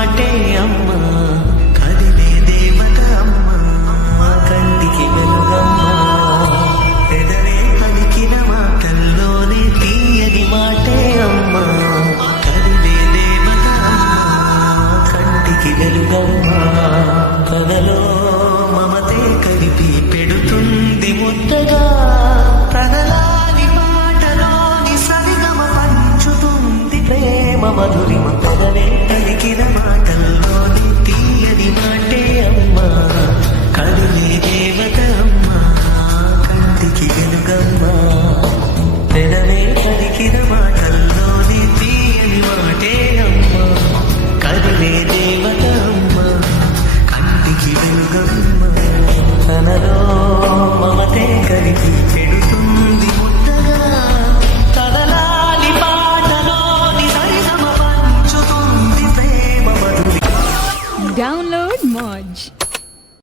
మాటే అమ్మ కదిలే దేవత అమ్మ కంటికి వెలుగమ్మ పెదవే పలికిన మాటల్లోనే తీయని మాటే అమ్మ కదిలే దేవత అమ్మ కంటికి వెలుగమ్మ కలలో మమతే కలిపి పెడుతుంది ముద్దగా కదలాని పాటలోని సరిగమ పంచుతుంది ప్రేమ మధురిమ పెదవే పలికిన మాటల్లోని తీయని మాటే అమ్మ కదిలే దేవత అమ్మ కంటికి వెలుగమ్మ పెదవే పలికిన మాటల్లోని తీయని మాటే అమ్మ కదిలే దేవత అమ్మ కంటికి వెలుగమ్మ తనలో మమతే కలిపి పెడుతుంది ముద్దగా కదలాలి పాటలోని సరిగమ పంచుతుంది ప్రేమ మధురి. Download Moj.